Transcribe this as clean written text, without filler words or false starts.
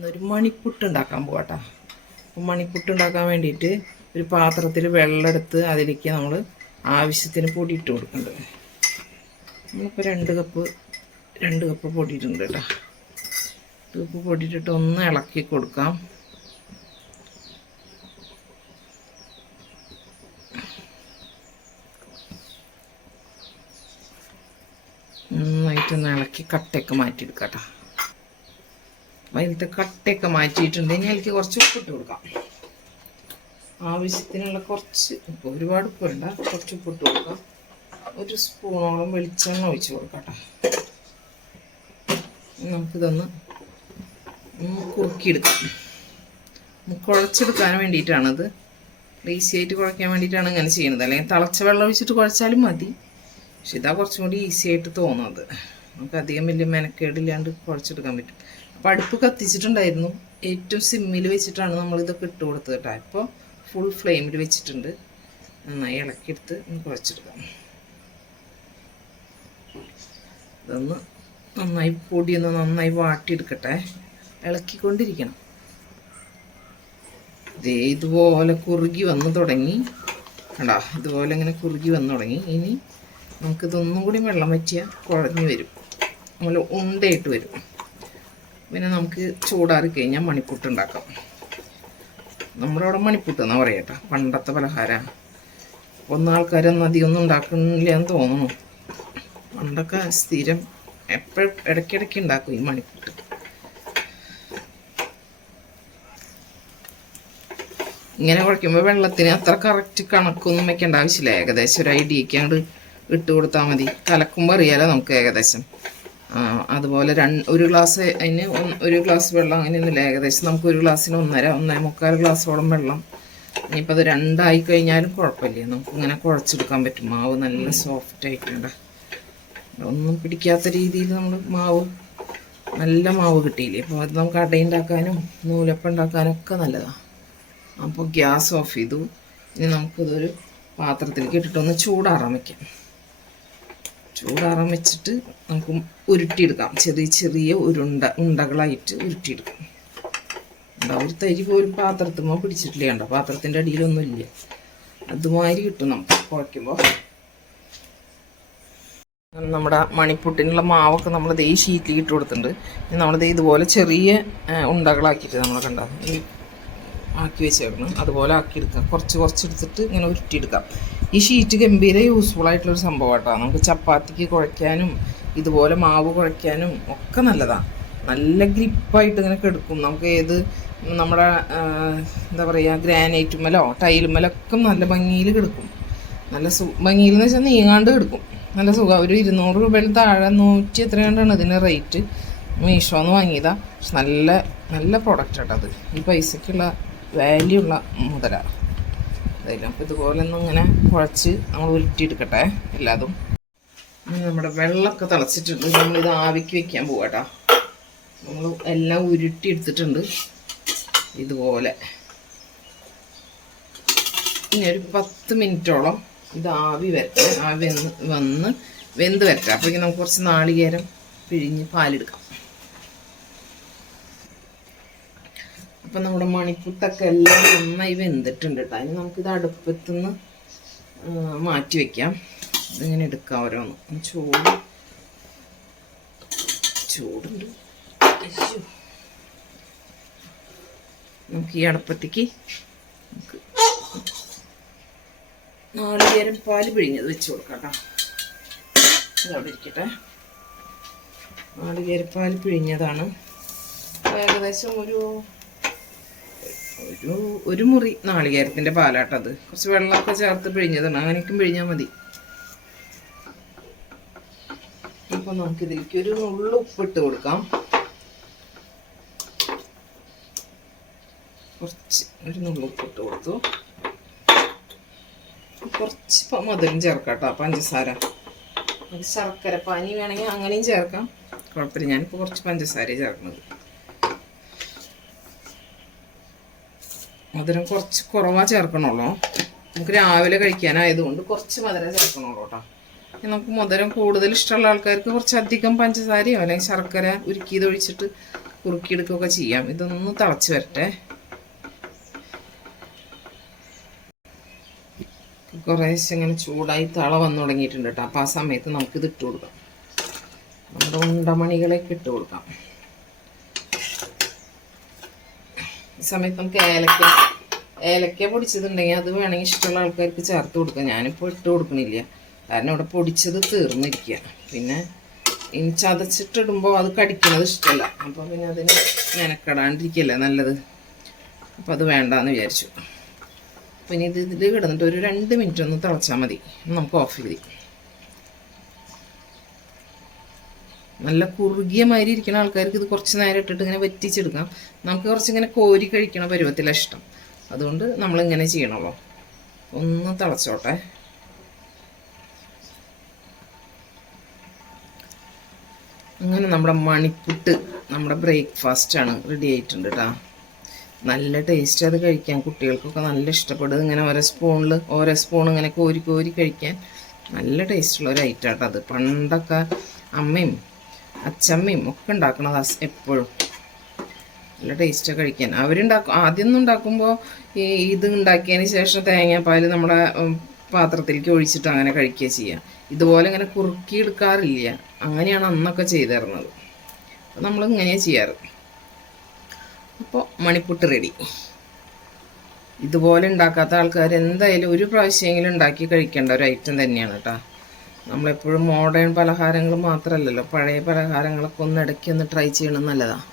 ഇന്നൊരു മണിപ്പുട്ട് ഉണ്ടാക്കാൻ പോകട്ടോ. മണിപ്പുട്ട് ഉണ്ടാക്കാൻ വേണ്ടിയിട്ട് ഒരു പാത്രത്തിൽ വെള്ളം എടുത്ത് അതിലേക്ക് നമ്മൾ ആവശ്യത്തിന് പൊടി ഇട്ട് കൊടുക്കുന്നുണ്ട്. നമ്മളിപ്പോൾ രണ്ട് കപ്പ് പൊടി ഇട്ടുണ്ട് കേട്ടോ. കപ്പ് പൊടി ഇട്ടിട്ട് ഒന്ന് ഇളക്കി കൊടുക്കാം. നന്നായിട്ടൊന്ന് ഇളക്കി കട്ടയൊക്കെ മാറ്റിയെടുക്കാം കേട്ടോ. അതിലത്തെ കട്ടയൊക്കെ മാറ്റിയിട്ടുണ്ടെങ്കിൽ അതിലേക്ക് കുറച്ച് ഉപ്പിട്ട് കൊടുക്കാം. ആവശ്യത്തിനുള്ള കുറച്ച് ഉപ്പ്, ഒരുപാട് ഉപ്പ് വേണ്ട, കുറച്ച് ഉപ്പിട്ട് കൊടുക്കാം. ഒരു സ്പൂണോളം വെളിച്ചെണ്ണ ഒഴിച്ച് കൊടുക്കാം കേട്ടോ. നമുക്കിതൊന്ന് കുറുക്കിയെടുക്കാം. കുഴച്ചെടുക്കാൻ വേണ്ടിയിട്ടാണത്. ഈസി ആയിട്ട് കുഴയ്ക്കാൻ വേണ്ടിയിട്ടാണ് ഇങ്ങനെ ചെയ്യുന്നത്. അല്ലെങ്കിൽ തിളച്ച വെള്ളം ഒഴിച്ചിട്ട് കുഴച്ചാലും മതി. പക്ഷെ ഇതാ കുറച്ചും കൂടി ഈസി ആയിട്ട് തോന്നുന്നത്. നമുക്ക് അധികം വലിയ മെനക്കേടില്ലാണ്ട് കുഴച്ചെടുക്കാൻ പറ്റും. അപ്പോൾ അടുപ്പ് കത്തിച്ചിട്ടുണ്ടായിരുന്നു. ഏറ്റവും സിമ്മിൽ വെച്ചിട്ടാണ് നമ്മളിതൊക്കെ ഇട്ട് കൊടുത്തത് കേട്ടോ. ഇപ്പോൾ ഫുൾ ഫ്ലെയിമിൽ വെച്ചിട്ടുണ്ട്. നന്നായി ഇളക്കിയെടുത്ത് ഒന്ന് കുഴച്ചെടുക്കാം. ഇതൊന്ന് നന്നായി പൊടിയൊന്ന് നന്നായി വാട്ടിയെടുക്കട്ടെ. ഇളക്കിക്കൊണ്ടിരിക്കണം. ഇതുപോലെ കുറുകി വന്ന് തുടങ്ങി കണ്ടാ. ഇതുപോലെ ഇങ്ങനെ കുറുകി വന്ന് തുടങ്ങി. ഇനി നമുക്കിതൊന്നും കൂടി വെള്ളം വറ്റിയാൽ കുഴഞ്ഞു വരും, നമ്മൾ ഉണ്ടയായിട്ട് വരും. പിന്നെ നമുക്ക് ചൂടാറി കഴിഞ്ഞാൽ മണിപ്പുട്ട് ഉണ്ടാക്കാം. നമ്മുടെ അവിടെ മണിപ്പുട്ട് എന്നാ പറയട്ടെ, പണ്ടത്തെ പലഹാരമാണ്. ഒന്നും ആൾക്കാരൊന്നും അധികം ഒന്നും ഉണ്ടാക്കുന്നില്ല എന്ന് തോന്നുന്നു. പണ്ടൊക്കെ സ്ഥിരം എപ്പോഴും ഇടയ്ക്കിടയ്ക്ക് ഉണ്ടാക്കും ഈ മണിപ്പുട്ട്. ഇങ്ങനെ കുഴയ്ക്കുമ്പോൾ വെള്ളത്തിന് അത്ര കറക്റ്റ് കണക്കൊന്നും വെക്കേണ്ട ആവശ്യമില്ല. ഏകദേശം ഒരു ഐഡിയയ്ക്ക് അങ്ങോട്ട് ഇട്ട് കൊടുത്താൽ മതി. കലക്കുമ്പോൾ അറിയാലോ നമുക്ക് ഏകദേശം. അതുപോലെ ഒരു ഗ്ലാസ്, അതിന് ഒരു ഗ്ലാസ് വെള്ളം അങ്ങനെയൊന്നുമില്ല. ഏകദേശം നമുക്ക് ഒരു ഗ്ലാസ്സിന് 1.5-1.25 ഗ്ലാസോളം വെള്ളം. ഇനിയിപ്പോൾ അത് 2 ആയി കഴിഞ്ഞാലും കുഴപ്പമില്ല. നമുക്ക് ഇങ്ങനെ കുഴച്ചെടുക്കാൻ പറ്റും. മാവ് നല്ല സോഫ്റ്റ് ആയിട്ടുണ്ട്. ഒന്നും പിടിക്കാത്ത രീതിയിൽ നമ്മൾ നല്ല മാവ് കിട്ടിയില്ലേ. അപ്പോൾ അത് നമുക്ക് അട ഉണ്ടാക്കാനും നൂലപ്പം ഉണ്ടാക്കാനും ഒക്കെ നല്ലതാണ്. അപ്പോൾ ഗ്യാസ് ഓഫ് ചെയ്തു. ഇനി നമുക്കിതൊരു പാത്രത്തിലേക്ക് ഇട്ടിട്ടൊന്ന് ചൂടാറാൻ വയ്ക്കാം. ചൂടാറാൻ വെച്ചിട്ട് നമുക്ക് ഉരുട്ടിയെടുക്കാം. ചെറിയ ഉണ്ടകളായിട്ട് ഉരുട്ടിയെടുക്കാം. ഒരു തരി പോലും പാത്രത്തുമ്പോൾ പിടിച്ചിട്ടില്ല. കണ്ടോ, പാത്രത്തിൻ്റെ അടിയിലൊന്നുമില്ല. അതുമാതിരി കിട്ടും നമുക്ക് കുഴയ്ക്കുമ്പോൾ. നമ്മുടെ മണിപ്പുട്ടിനുള്ള മാവൊക്കെ നമ്മൾ ഈ ഷീറ്റിൽ ഇട്ട് കൊടുത്തിട്ടുണ്ട്. നമ്മളിത് ഇതുപോലെ ചെറിയ ഉണ്ടകളാക്കിയിട്ട് നമ്മൾ കണ്ടോ ആക്കി വെച്ചേക്കണം. അതുപോലെ ആക്കിയെടുക്കാം. കുറച്ചെടുത്തിട്ട് ഇങ്ങനെ ഉരുട്ടിയെടുക്കാം. ഈ ഷീറ്റ് ഗംഭീര യൂസ്ഫുൾ ആയിട്ടുള്ളൊരു സംഭവം കേട്ടോ. നമുക്ക് ചപ്പാത്തിക്ക് കുഴയ്ക്കാനും ഇതുപോലെ മാവ് കുഴയ്ക്കാനും ഒക്കെ നല്ലതാണ്. നല്ല ഗ്രിപ്പായിട്ട് ഇങ്ങനെ കിടക്കും. നമുക്ക് നമ്മുടെ എന്താ പറയുക, ഗ്രാനൈറ്റുമ്മലോ ടൈലുമ്മലൊക്കെ നല്ല ഭംഗിയിൽ കിടക്കും. നല്ല ഭംഗിയിൽ എന്ന് വെച്ചാൽ നീങ്ങാണ്ട് കിടക്കും. നല്ല സുഖം. ഒരു 200 രൂപയിൽ താഴെ 100 എത്രയാണ്ടാണ് ഇതിന് റേറ്റ്. മീഷോന്ന് വാങ്ങിയതാണ്. പക്ഷെ നല്ല പ്രൊഡക്റ്റ് കേട്ടോ അത്. ഈ പൈസക്കുള്ള വാല്യൂ ഉള്ള മുതലാണ്. അതായത് അപ്പോൾ ഇതുപോലെ ഒന്നും ഇങ്ങനെ കുഴച്ച് നമ്മൾ ഉരുട്ടിയെടുക്കട്ടെ എല്ലാതും. നമ്മുടെ വെള്ളമൊക്കെ തിളച്ചിട്ടുണ്ട്. നമ്മളിത് ആവിക്ക് വെക്കാൻ പോവാട്ടോ. നമ്മൾ എല്ലാം ഉരുട്ടിയെടുത്തിട്ടുണ്ട് ഇതുപോലെ. ഇനി ഒരു 10 മിനിറ്റോളം ഇത് ആവി വരട്ടെ. ആവി വെന്ത് വരട്ടെ. അപ്പോഴേക്കും നമുക്ക് കുറച്ച് നാളികേരം പിഴിഞ്ഞ് പാലെടുക്കാം. അപ്പം നമ്മുടെ മണിപ്പുട്ടൊക്കെ എല്ലാം നന്നായി വെന്തിട്ടുണ്ട് കേട്ടോ. അതിന് നമുക്കിത് അടുപ്പത്തുനിന്ന് മാറ്റി വയ്ക്കാം. ഇതിങ്ങനെ എടുക്കാം ഓരോന്ന്. ചൂടുണ്ട്. നമുക്ക് ഈ അടുപ്പത്തേക്ക് നമുക്ക് നാളികേരം പാല് പിഴിഞ്ഞത് വെച്ച് കൊടുക്കാം കേട്ടോ. അതവിടെ ഇരിക്കട്ടെ. നാളികേരപ്പാൽ പിഴിഞ്ഞതാണ്. ഏകദേശം ഒരു മുറി നാളികേരത്തിൻ്റെ പാലാട്ടത്. കുറച്ച് വെള്ളമൊക്കെ ചേർത്ത് പിഴിഞ്ഞതാണ്. അങ്ങനെയൊക്കെ പിഴിഞ്ഞാൽ മതി. അപ്പോൾ നമുക്കിതിലേക്ക് ഒരു നുള്ളു ഉപ്പിട്ട് കൊടുക്കാം. ഒരു നുള്ളു ഉപ്പിട്ട് കൊടുത്തു. കുറച്ച് മധുരം ചേർക്കാം കേട്ടോ, പഞ്ചസാര. ശർക്കര പാനി വേണമെങ്കിൽ അങ്ങനെയും ചേർക്കാം, കുഴപ്പമില്ല. ഞാനിപ്പോൾ കുറച്ച് പഞ്ചസാര ചേർക്കുന്നത്. മധുരം കുറച്ച് കുറവാ ചേർക്കണുള്ളൂ. നമുക്ക് രാവിലെ കഴിക്കാനായതുകൊണ്ട് കുറച്ച് മധുരം ചേർക്കണുള്ളൂ കേട്ടോ. നമുക്ക് മധുരം കൂടുതൽ ഇഷ്ടമുള്ള ആൾക്കാർക്ക് കുറച്ചധികം പഞ്ചസാരയോ അല്ലെങ്കിൽ ശർക്കര ഉരുക്കിയത് ഒഴിച്ചിട്ട് കുറുക്കിയെടുക്കുകയൊക്കെ ചെയ്യാം. ഇതൊന്ന് തിളച്ച് വരട്ടെ. കുറേശ്ശെ ഇങ്ങനെ ചൂടായി തള വന്നു തുടങ്ങിയിട്ടുണ്ട് കേട്ടോ. അപ്പോൾ ആ സമയത്ത് നമുക്കിത് ഇട്ട് കൊടുക്കാം. നമ്മുടെ ഉണ്ടമണികളൊക്കെ ഇട്ട് കൊടുക്കാം. ഈ സമയത്ത് നമുക്ക് ഏലക്ക പൊടിച്ചതുണ്ടെങ്കിൽ അത് വേണമെങ്കിൽ ഇഷ്ടമുള്ള ആൾക്കാർക്ക് ചേർത്ത് കൊടുക്കാം. ഞാനിപ്പോൾ ഇട്ട് കൊടുക്കണില്ല, കാരണം ഇവിടെ പൊടിച്ചത് തീർന്നിരിക്കുക. പിന്നെ ഇനി ചതച്ചിട്ടിടുമ്പോൾ അത് കടിക്കുന്നത് ഇഷ്ടമല്ല. അപ്പോൾ പിന്നെ അതിന് മെനക്കെടാണ്ടിരിക്കുകയല്ലേ നല്ലത്. അപ്പോൾ അത് വേണ്ടാന്ന് വിചാരിച്ചു. പിന്നെ ഇതിൽ കിടന്നിട്ട് ഒരു 2 മിനിറ്റ് ഒന്ന് തിളച്ചാൽ മതി. നമുക്ക് ഓഫ് ചെയ്ത് നല്ല കുറുകിയ മാതിരി ഇരിക്കുന്ന ആൾക്കാർക്ക് ഇത് കുറച്ച് നേരം ഇട്ടിട്ട് ഇങ്ങനെ വറ്റിച്ചെടുക്കാം. നമുക്ക് കുറച്ചിങ്ങനെ കോരി കഴിക്കണ പരുവത്തിലാണ് ഇഷ്ടം. അതുകൊണ്ട് നമ്മളിങ്ങനെ ചെയ്യണമല്ലോ. ഒന്ന് തിളച്ചോട്ടെ. അങ്ങനെ നമ്മുടെ മണിപ്പുട്ട്, നമ്മുടെ ബ്രേക്ക്ഫാസ്റ്റാണ് റെഡി ആയിട്ടുണ്ട് കേട്ടോ. നല്ല ടേസ്റ്റ് അത് കഴിക്കാൻ. കുട്ടികൾക്കൊക്കെ നല്ല ഇഷ്ടപ്പെടും. ഇങ്ങനെ ഓരോ സ്പൂൺ ഇങ്ങനെ കോരി കോരി കഴിക്കാൻ നല്ല ടേസ്റ്റുള്ള ഒരു ഐറ്റം കേട്ടോ അത്. പണ്ടൊക്കെ അമ്മയും അച്ചമ്മയും ഒക്കെ ഉണ്ടാക്കണത് എപ്പോഴും. നല്ല ടേസ്റ്റാണ് കഴിക്കാൻ. ആദ്യമൊന്നും ഉണ്ടാക്കുമ്പോൾ ഇത് ഉണ്ടാക്കിയതിന് ശേഷം തേങ്ങാപ്പാൽ നമ്മുടെ പാത്രത്തിലേക്ക് ഒഴിച്ചിട്ട് അങ്ങനെ കഴിക്കുക ചെയ്യുക. ഇതുപോലെ ഇങ്ങനെ കുറുക്കി എടുക്കാറില്ല. അങ്ങനെയാണ് അന്നൊക്കെ ചെയ്തിരുന്നത്. അപ്പോൾ നമ്മൾ ഇങ്ങനെയാണ് ചെയ്യാറ്. അപ്പോൾ മണിപ്പുട്ട് റെഡി. ഇതുപോലെ ഉണ്ടാക്കാത്ത ആൾക്കാർ എന്തായാലും ഒരു പ്രാവശ്യമെങ്കിലും ഉണ്ടാക്കി കഴിക്കേണ്ട ഒരു ഐറ്റം തന്നെയാണ് കേട്ടോ. നമ്മളെപ്പോഴും മോഡേൺ പലഹാരങ്ങൾ മാത്രമല്ലല്ലോ, പഴയ പലഹാരങ്ങളൊക്കെ ഒന്ന് ഇടയ്ക്കൊന്ന് ട്രൈ ചെയ്യണം, നല്ലതാണ്.